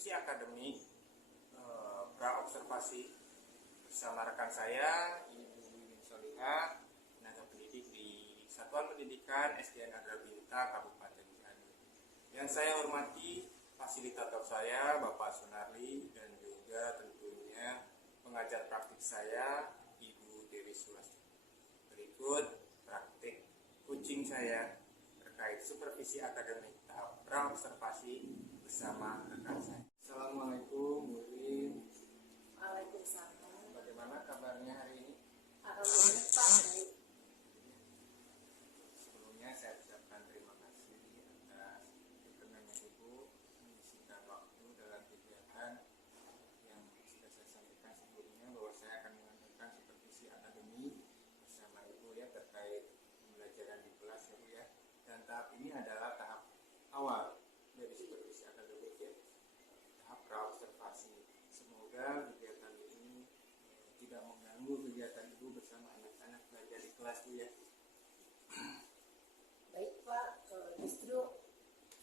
Supervisi Akademi Praobservasi bersama rekan saya Ibu Wiwin Solihah, tenaga pendidik di Satuan Pendidikan SDN Adrabinta Kabupaten Cianjur. Yang saya hormati fasilitator saya Bapak Sunarli dan juga tentunya pengajar praktik saya Ibu Dewi Sulastri. Berikut praktik coaching saya terkait supervisi akademik tahap praobservasi bersama rekan saya. Assalamualaikum Bu Wiwin. Waalaikumsalam. Bagaimana kabarnya hari ini? Alhamdulillah Pak, baik. Sebelumnya saya ucapkan terima kasih atas berkenannya Ibu menyisihkan waktu dalam kegiatan yang sudah saya sampaikan sebelumnya, bahwa saya akan mengajarkan supervisi akademi bersama Ibu ya terkait pembelajaran di kelas ya Bu ya. Dan tahap ini adalah tahap awal dari supervisi akademik ya, tahap praobservasi. Semoga kegiatan ini tidak mengganggu kegiatan Ibu bersama anak-anak belajar di kelas Bu ya. Baik Pak, justru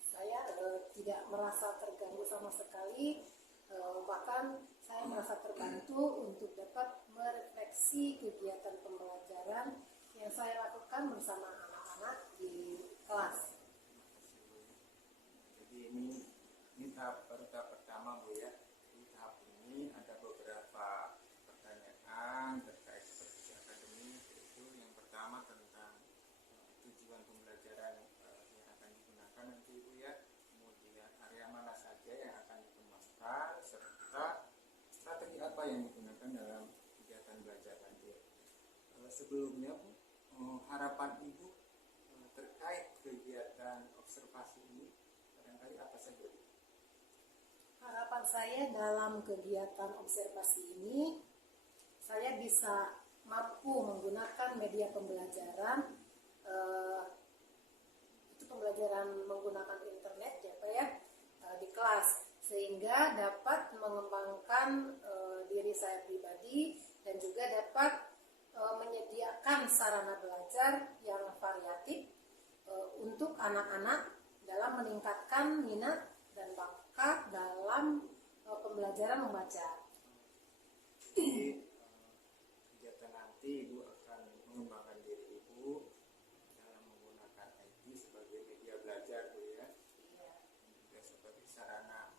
saya tidak merasa terganggu sama sekali, bahkan saya merasa terbantu untuk dapat merefleksi kegiatan pembelajaran yang saya lakukan bersama anak-anak di kelas. Jadi ini baru tahap pertama Bu ya. Di tahap ini ada beberapa pertanyaan terkait supervisi akademik, yaitu yang pertama tentang tujuan pembelajaran yang akan digunakan nanti Ibu ya, kemudian area mana saja yang akan dikembangkan, serta strategi apa yang digunakan dalam kegiatan belajar nanti. Sebelumnya Bu, harapan Ibu terkait kegiatan observasi ini barangkali apa saja Bu? Harapan saya dalam kegiatan observasi ini, saya bisa mampu menggunakan media pembelajaran, itu pembelajaran menggunakan internet ya Pak ya, di kelas, sehingga dapat mengembangkan diri saya pribadi dan juga dapat menyediakan sarana belajar yang variatif untuk anak-anak dalam meningkatkan minat dan bakat dalam pembelajaran membaca. Jadi kegiatan nanti Ibu akan mengembangkan diri Ibu dalam menggunakan IT sebagai media belajar Bu ya, juga sebagai sarana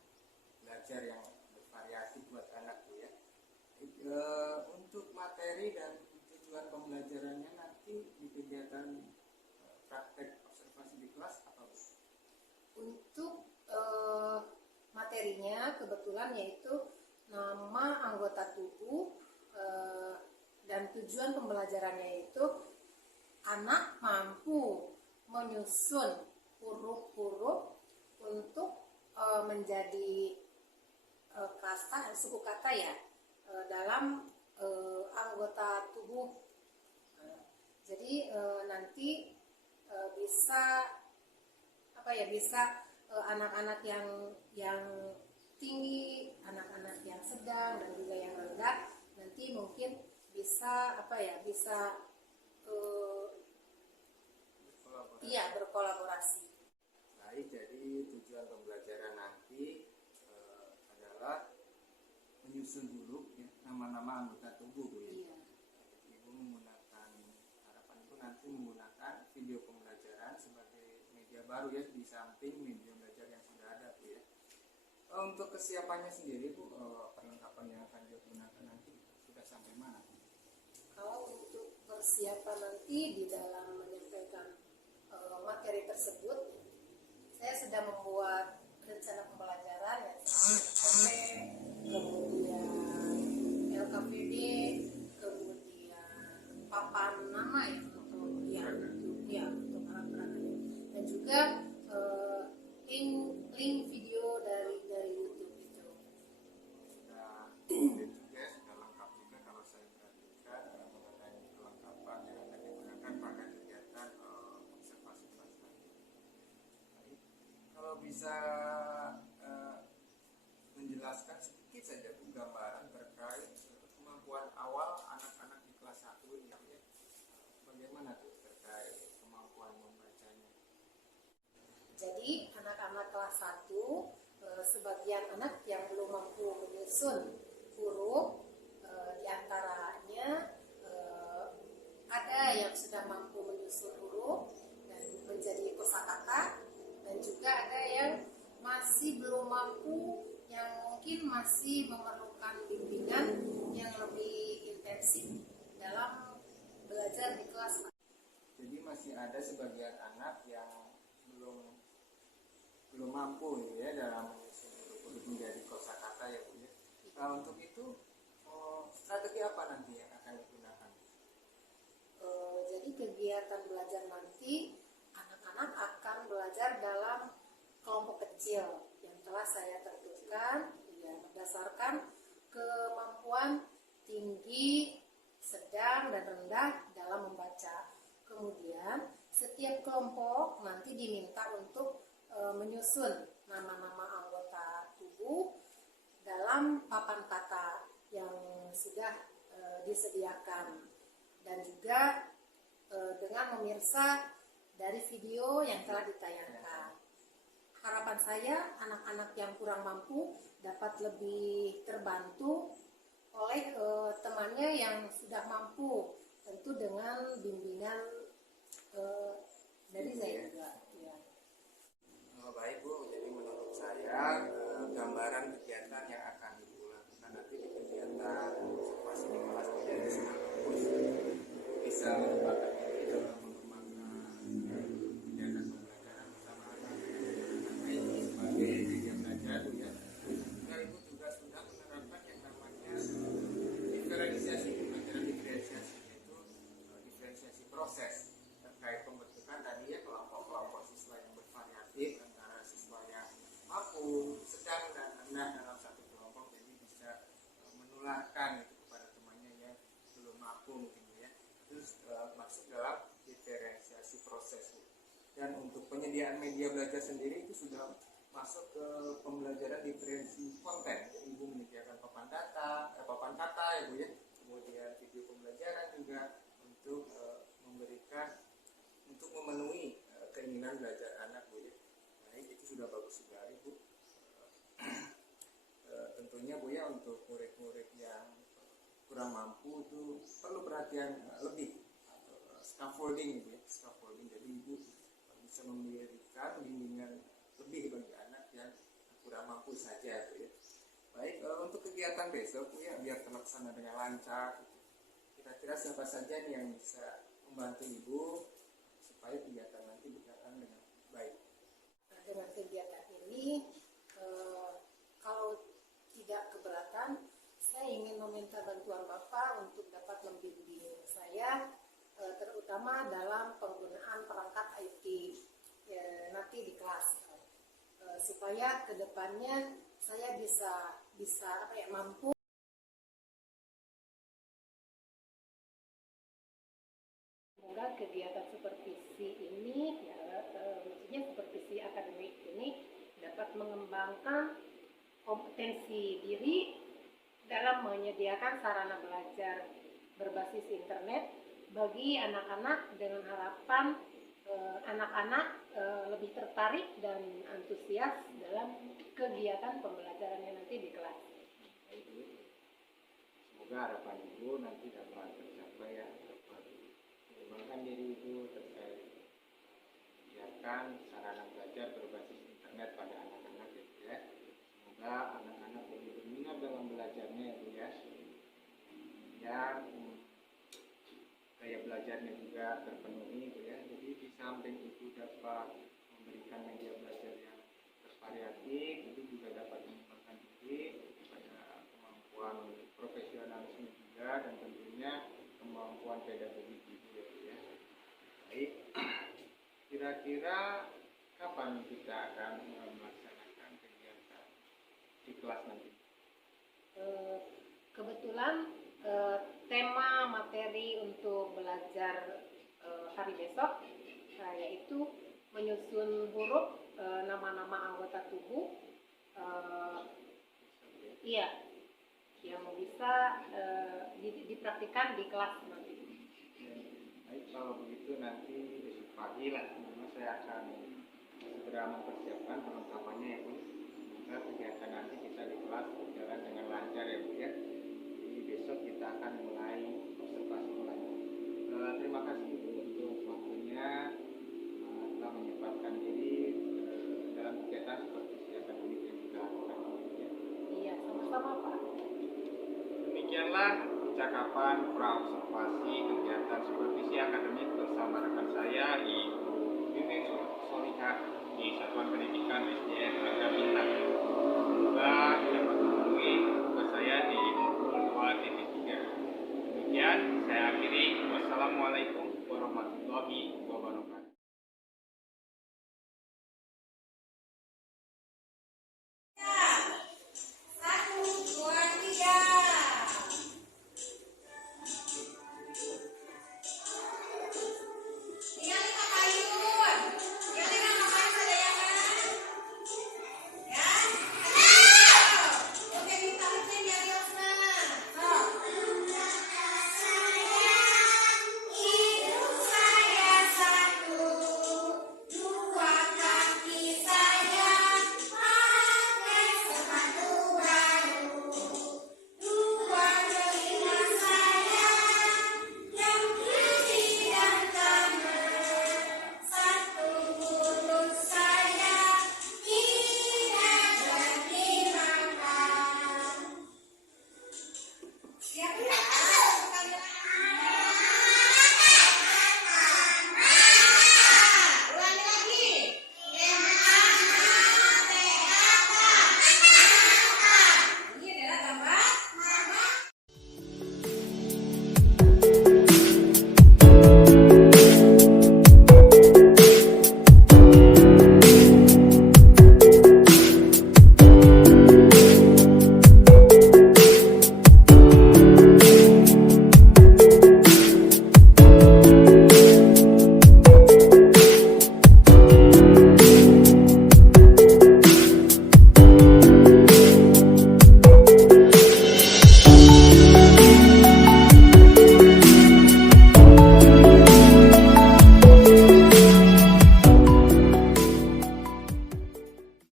belajar yang bervariatif buat anak Bu ya. Untuk materi dan tujuan pembelajarannya nanti di kegiatan praktek observasi di kelas apa Bu? Untuk materinya kebetulan yaitu nama anggota tubuh, dan tujuan pembelajarannya itu anak mampu menyusun huruf-huruf untuk menjadi kata, suku kata ya, dalam anggota tubuh. Jadi nanti bisa anak-anak yang tinggi, anak-anak yang sedang dan juga yang rendah nanti mungkin bisa berkolaborasi. Baik, jadi tujuan pembelajaran nanti adalah menyusun huruf ya, nama-nama anggota tubuh Bu ya. Iya. Ibu menggunakan, harapan Ibu nanti menggunakan video pembelajaran sebagai media baru ya, di samping media belajar yang sudah ada Bu ya. Untuk kesiapannya sendiri Bu, perlengkapan yang akan digunakan nanti sudah sampai mana? Kalau untuk persiapan nanti di dalam menyampaikan materi tersebut, saya sudah membuat rencana pembelajaran yang seperti kemudian LKPD, kemudian papan nama ya untuk anak-anak, dan juga link video dari YouTube itu. Sudah komplit juga, sudah lengkap juga kalau saya perhatikan mengenai kelengkapan yang akan digunakan pada kegiatan observasi kelas nanti. Baik, kalau bisa menjelaskan sedikit saja Bu, gambaran terkait kemampuan awal anak-anak di kelas 1 ini ya. Bagaimana tuh terkait kemampuan membacanya? Jadi anak-anak kelas 1 sebagian anak yang belum mampu menyusun huruf, diantaranya ada yang sudah mampu menyusun huruf dan menjadi kosakata, dan juga ada yang masih belum mampu, yang mungkin masih memerlukan bimbingan yang lebih intensif dalam belajar di kelas. Jadi masih ada sebagian anak yang belum mampu ya dalam menyusun huruf menjadi kosakata ya Bu ya. Nah, untuk itu strategi apa nanti yang akan digunakan? Jadi kegiatan belajar nanti anak-anak akan belajar dalam kelompok kecil yang telah saya tentukan ya, berdasarkan kemampuan tinggi, sedang, dan rendah dalam membaca. Kemudian setiap kelompok nanti diminta untuk menyusun nama-nama anggota tubuh dalam papan kata yang sudah disediakan, dan juga dengan memirsa dari video yang telah ditayangkan. Harapan saya anak-anak yang kurang mampu dapat lebih terbantu oleh temannya yang sudah mampu, tentu dengan bimbingan dari saya juga. Ya. Baik Bu, jadi menurut saya gambaran kegiatan yang akan Ibu lakukan nanti di kegiatan observasi di kelas menjadi sangat bagus, bisa merupakan diri dalam mengembangkan kegiatan pembelajaran bersama anak-anak ini sebagai media belajar Bu ya. Juga Ibu juga sudah menerapkan yang namanya diferensiasi pembelajaran. Diferensiasi itu diferensiasi proses terkait pembentukan tadi ya kelompok-kelompok siswa yang bervariatif antara siswa yang mampu, sedang, dan rendah dalam satu kelompok, jadi bisa menularkan itu kepada temannya yang belum mampu mungkin ya. Terus masuk dalam diferensiasi proses. Dan untuk penyediaan media belajar sendiri itu sudah masuk ke pembelajaran diferensi konten. Ibu menyediakan papan kata ya Bu ya. Kemudian video pembelajaran juga untuk memberikan, untuk memenuhi keinginan belajar anak Bu ya. Baik, itu sudah bagus sekali Bu. Tentunya Bu ya, untuk murid-murid yang kurang mampu itu perlu perhatian lebih, atau scaffolding Bu ya, scaffolding. Jadi Ibu bisa memberikan bimbingan lebih bagi anak yang kurang mampu saja Bu ya. Baik, untuk kegiatan besok Bu ya, biar terlaksana dengan lancar, kira-kira siapa saja nih yang bisa membantu Ibu supaya kegiatan nanti berjalan dengan baik? Nah, dengan kegiatan ini, kalau tidak keberatan, saya ingin meminta bantuan Bapak untuk dapat membimbing saya, terutama dalam penggunaan perangkat IT nanti di kelas, supaya kedepannya saya bisa mampu. Semoga kegiatan supervisi ini, maksudnya supervisi akademik ini, dapat mengembangkan kompetensi diri dalam menyediakan sarana belajar berbasis internet bagi anak-anak, dengan harapan anak-anak lebih tertarik dan antusias dalam kegiatan pembelajarannya nanti di kelas. Semoga harapan Ibu nanti dapat tercapai ya, dapat mengembangkan diri Ibu terkait menyediakan sarana belajar berbasis internet pada anak-anak ya. Semoga anak-anak lebih berminat dalam belajarnya ya Bu ya. Dan gaya belajarnya juga terpenuhi Bu ya. Jadi di samping itu dapat memberikan media belajar yang bervariatif, itu juga dapat mengembangkan diri pada kemampuan profesionalisme juga, dan tentunya kemampuan pedagogik itu ya Bu ya. Baik, kira-kira kapan kita akan melaksanakan kegiatan di kelas nanti? Kebetulan tema materi untuk belajar hari besok yaitu menyusun huruf nama-nama anggota tubuh, yang bisa dipraktikkan di kelas nanti. Baik, kalau begitu nanti besok pagi lah saya akan segera mempersiapkan perlengkapannya ya Bu. semoga kegiatan nanti kita di kelas berjalan dengan lancar ya Bu ya. Jadi besok kita akan mulai observasi ulang. Terima kasih Bu untuk waktunya, telah menyempatkan diri dalam kegiatan supervisi akademik yang kita lakukan ya. Iya, sama-sama Pak. Demikianlah percakapan praobservasi kegiatan supervisi akademik bersama rekan saya Ibu Yuni Solihah di Satuan Pendidikan SDN Raga Bintang. Semoga dapat memenuhi tugas saya di modul 2.3. Demikian saya akhiri. Wassalamualaikum warahmatullahi wabarakatuh.